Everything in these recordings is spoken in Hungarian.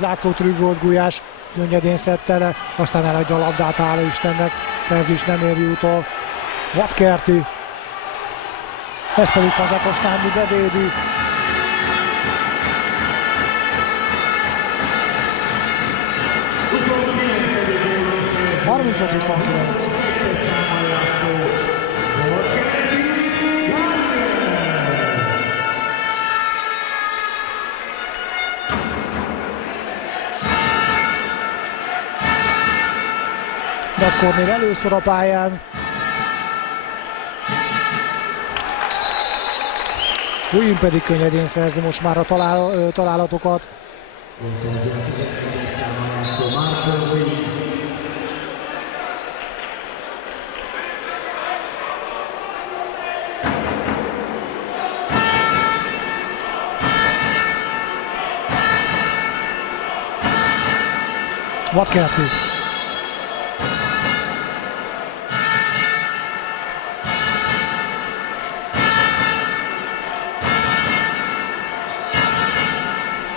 Látszó trükk volt, Gulyás könnyedén szedte le, aztán eladja a labdát, hála Istennek, ez is nem éri utol. Vadkerti, ez pedig Fazekas Nándi bevédi. (35-29). Kornél először a pályán. Huyin pedig könnyedén szerzi most már a találatokat. Vadkerti.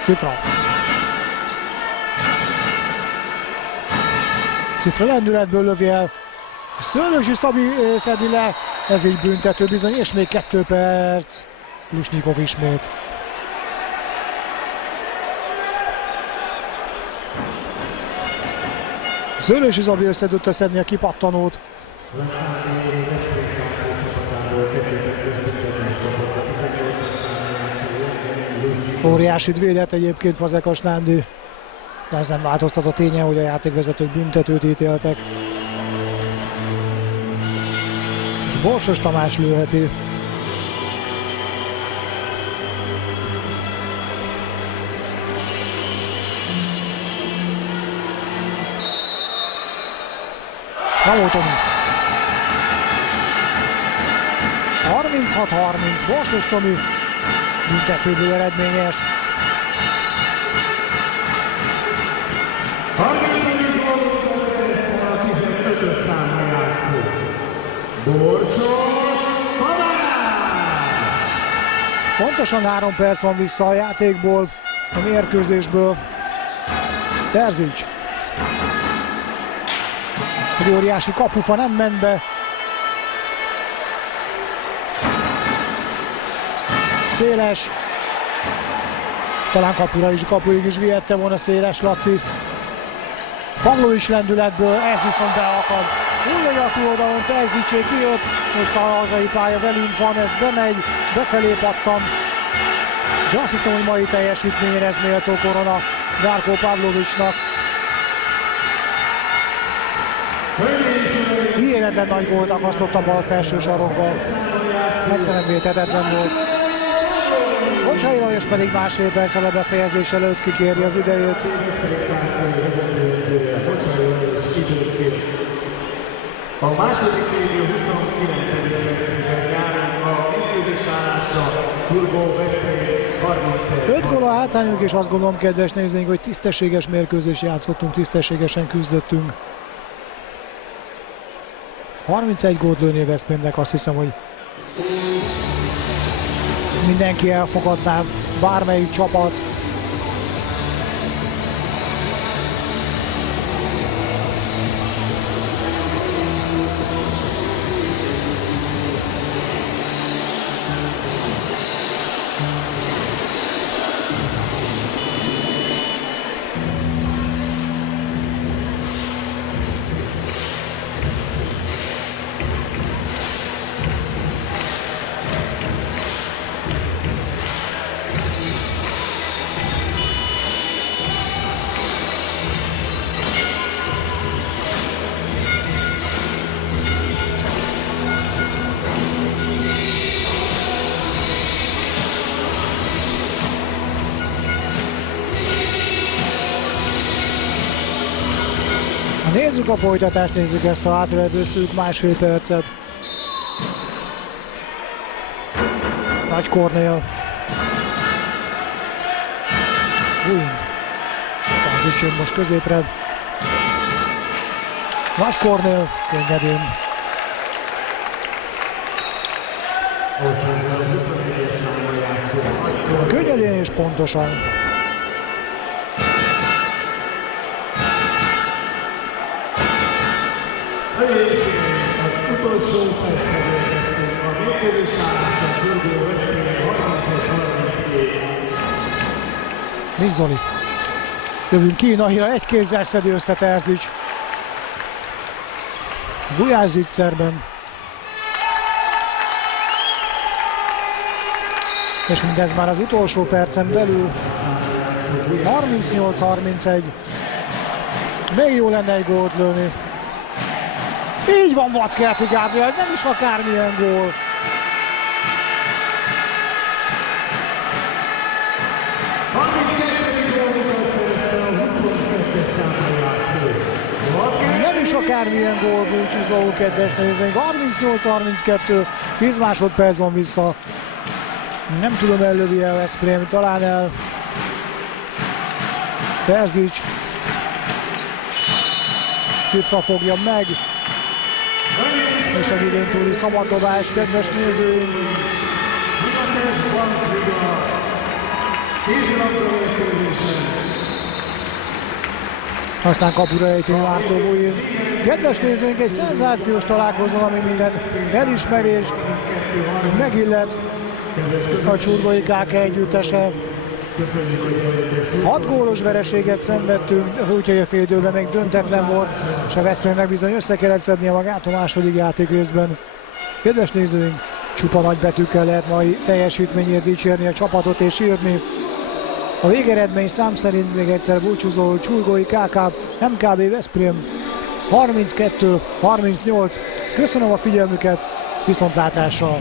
Cifra. Cifra lendületből lövi el. Szőlősi Szabi szedi le. Ez így büntető bizony, és még 2 perc. Lusnyikov ismét. Szőlősi Szabi össze szedni a kipattanót. Óriásit védett egyébként Fazekas Nándi, de ez nem változtat a tényen, hogy a játékvezetők büntetőt ítéltek. És Borsos Tamás lőheti. Bravo Tomi! 36-30, Borsos Tomi büntetőből eredményes. 34 gólokat szerezte a 15-ös számra játszó Borsos Tamás! Pontosan 3 perc van vissza a játékból, a mérkőzésből. Terzics. Egy óriási kapufa nem ment be. Széles. Talán kapuig is vihette volna Széles Laci. Pavlovics lendületből, ez viszont beakad. Úgy a túloldalon Terzicsé kijött, most a hazai pálya velünk van, ez bemegy, befelé pattan. De azt hiszem, hogy mai teljesítményére ez méltó korona Darko Pavlovicsnak. Hihetetlen nagy gólt akasztott a bal felső sarokban. Egyszerűen védhetetlen volt. Bocsai Lajos pedig másfél perccel a befejezés előtt kikéri az idejét. A második fél 29. percében járunk a mérkőzés állásra, Csurgó Veszprém 31. 5 gól a hátrányunk, és azt gondolom, kedves nézőink, hogy tisztességes mérkőzést játszottunk, tisztességesen küzdöttünk. 31 gólt lőni a Veszprémnek, azt hiszem, hogy mindenki elfogadná, bármelyik csapat. Nézzük a folytatást, nézzük ezt a hátralévő szűk másfél percet. Nagy Kornél. Az jön most középre. Nagy Kornél, könnyedén. Könnyedén és pontosan. Az utolsó percben érkeztünk a mérkőzésváltáson szurkoló Veszprém 30-32. Mizoli. Jövünk ki, Nahira egy kézzel szedi össze Terzics. Gulyás zicserben. És mindez már az utolsó percen belül. 38-31. Még jó lenne egy gólt lőni. Így van Vadkerti Gábriel, nem is akármilyen gól. Nem is akármilyen gól búcsúzó, kedves nézőink. 38-32, 10 másodperc van vissza. Nem tudom, ellövi el Veszprém, talán el. Terzics. Cifra fogja meg. És egy idén túli szabaddobás, kedves nézőink. Aztán kapura ejti Mártó Bujin. Kedves nézőink, egy szenzációs találkozón, ami minden elismerést megillet a Csurgói KK együttese. 6 gólos vereséget szenvedtünk, úgyhogy a fél időben még döntetlen volt, és a Veszprémnek bizony össze kellett szednie magát a második játékrészben. Kedves nézőink, csupa nagybetűkkel lehet mai teljesítményért dicsérni a csapatot és írni. A végeredmény szám szerint még egyszer búcsúzó Csurgói KK MKB Veszprém 32-38. Köszönöm a figyelmüket, viszontlátásra!